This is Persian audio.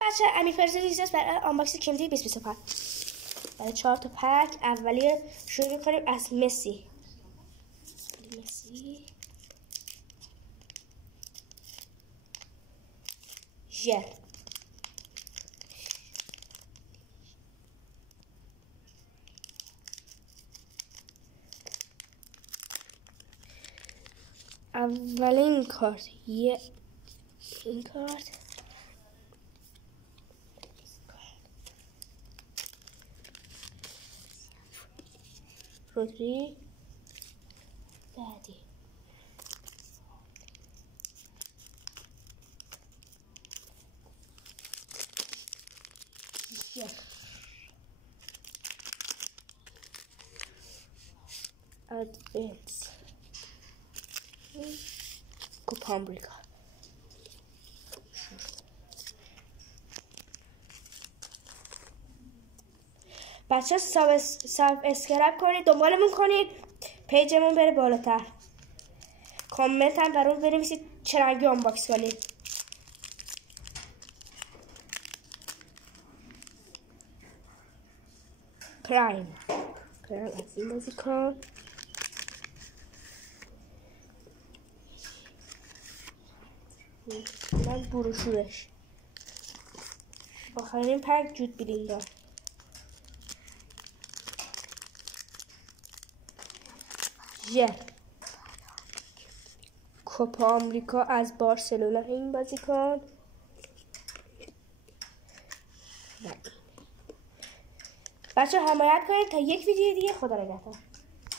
بچه امیر فرزاد ایزاست برای آنباکس کمتی 2025 برای 4 تا پک. اولی شروع میکنیم از مسی. ژل اولین کارت این کارت رودری بعدی ادوانس کوپا آمریکا. بچه ساب اسکرایب کنید، دنبالمون کنید، پیجمون بره بالاتر، کامنت هم برامون بنویسید چه رنگی آنباکس کنید. پرایم از این بازی کن. من بروشورش آخرین پک جود بیلینگار. ژل کوپا آمریکا از بارسلونا این بازیکن. بچه حمایت کنید تا یک ویدیو دیگه. خدا نگهدار.